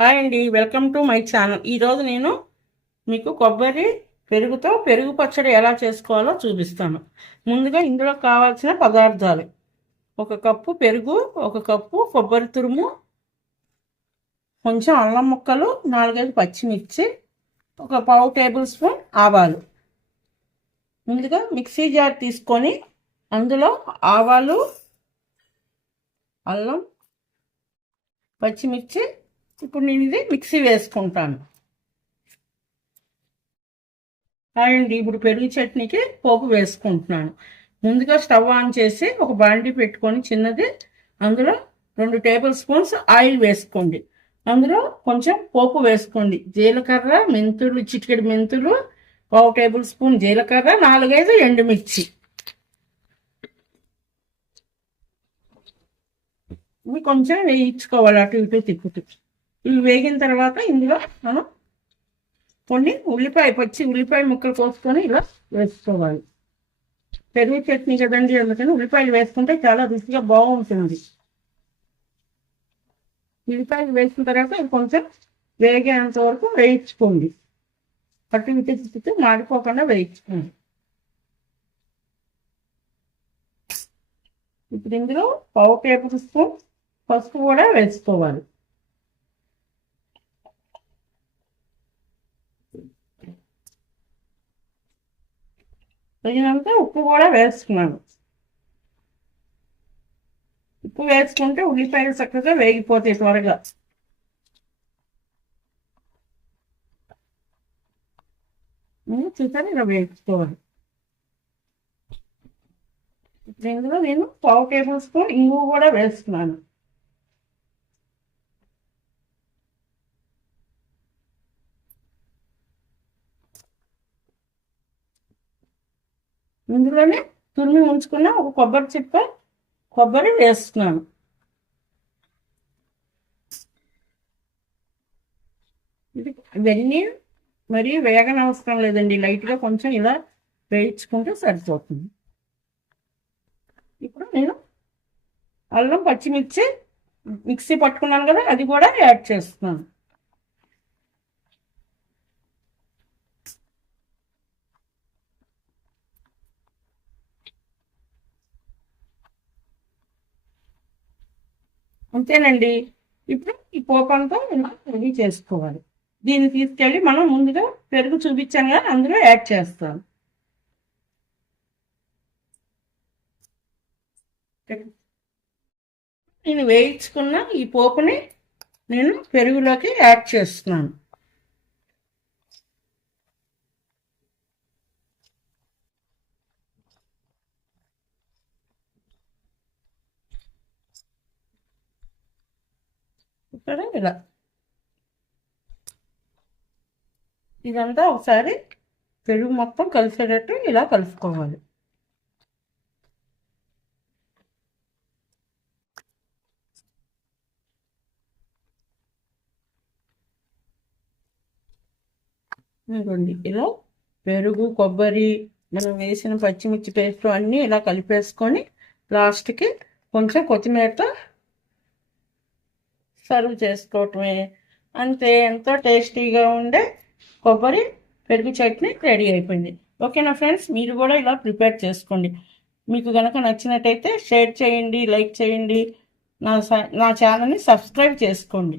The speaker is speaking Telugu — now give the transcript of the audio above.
హాయ్ అండి, వెల్కమ్ టు మై ఛానల్. ఈరోజు నేను మీకు కొబ్బరి పెరుగుతో పెరుగు పచ్చడి ఎలా చేసుకోవాలో చూపిస్తాను. ముందుగా ఇందులో కావాల్సిన పదార్థాలు: ఒక కప్పు పెరుగు, ఒక కప్పు కొబ్బరి తురుము, కొంచెం అల్లం ముక్కలు, 4-5 పచ్చిమిర్చి, ఒక పావు టేబుల్ స్పూన్ ఆవాలు. ముందుగా మిక్సీ జార్ తీసుకొని అందులో ఆవాలు, అల్లం, పచ్చిమిర్చి, ఇప్పుడు నేను ఇది మిక్సీ వేసుకుంటాను. అండ్ ఇప్పుడు పెరుగు చట్నీకి పోపు వేసుకుంటున్నాను. ముందుగా స్టవ్ ఆన్ చేసి ఒక బాండీ పెట్టుకొని చిన్నది, అందులో 2 టేబుల్ స్పూన్స్ ఆయిల్ వేసుకోండి. అందులో కొంచెం పోపు వేసుకోండి. జీలకర్ర, మెంతులు, చిటికెడు మెంతులు, పావు టేబుల్ స్పూన్ జీలకర్ర, 4-5 ఎండుమిర్చి. ఇవి కొంచెం వేయించుకోవాలి, అటు ఇటు తిప్పుతూ. ఇవి వేగిన తర్వాత ఇందులో మనం కొన్ని పచ్చి ఉల్లిపాయ ముక్కలు కోసుకొని ఇలా వేసుకోవాలి. పెరుగు చట్నీ కదండి, అందుకని ఉల్లిపాయలు వేసుకుంటే చాలా రుచిగా బాగుంటుంది. ఉల్లిపాయలు వేసిన తర్వాత ఇవి కొంచెం వేగేంత వరకు వేయించుకోండి. అటు ఇటు తిప్పితే మాడిపోకుండా వేయించుకోండి. ఇప్పుడు ఇందులో పావు టేబుల్ స్పూన్ పసుపు కూడా వేసుకోవాలి. తగినంత ఉప్పు కూడా వేసుకున్నాను. ఉప్పు వేసుకుంటే ఉల్లిపాయలు చక్కగా వేగిపోతాయి త్వరగా. చూసాను, ఇలా వేసుకోవాలి. ఇందులో నేను పావు టేబుల్ స్పూన్ ఇంగువ కూడా వేస్తున్నాను. ఇందులోనే తురిమి ఉంచుకున్న ఒక కొబ్బరి చిప్ప కొబ్బరి వేస్తున్నాను. ఇది ఇవన్నీ మరీ వేగనవసరం లేదండి, లైట్గా కొంచెం ఇలా వేయించుకుంటే సరిపోతుంది. ఇప్పుడు నేను అల్లం, పచ్చిమిర్చి మిక్సీ పట్టుకున్నాను కదా, అది కూడా యాడ్ చేస్తున్నాను. అంతేనండి. ఇప్పుడు ఈ పోపంతా రెడీ చేసుకోవాలి. దీన్ని తీసుకెళ్ళి మనం ముందుగా పెరుగు చూపించాను కదా, అందులో యాడ్ చేస్తాను. నేను వేయించుకున్న ఈ పోపుని నేను పెరుగులోకి యాడ్ చేస్తున్నాను. ఇక్కడ ఇలా ఇదంతా ఒకసారి పెరుగు మొత్తం కలిసేటట్టు ఇలా కలుపుకోవాలి. ఇదిగోండి, ఇలా పెరుగు, కొబ్బరి, మనం వేసిన పచ్చిమిర్చి పేస్ట్ అన్నీ ఇలా కలిపేసుకొని లాస్ట్కి కొంచెం కొత్తిమీరతో సర్వ్ చేసుకోవటమే. అంతే, ఎంతో టేస్టీగా ఉండే కొబ్బరి పెరుగు చట్నీ రెడీ అయిపోయింది. ఓకేనా ఫ్రెండ్స్, మీరు కూడా ఇలా ప్రిపేర్ చేసుకోండి. మీకు కనుక నచ్చినట్టయితే షేర్ చేయండి, లైక్ చేయండి, నా ఛానల్ని సబ్స్క్రైబ్ చేసుకోండి.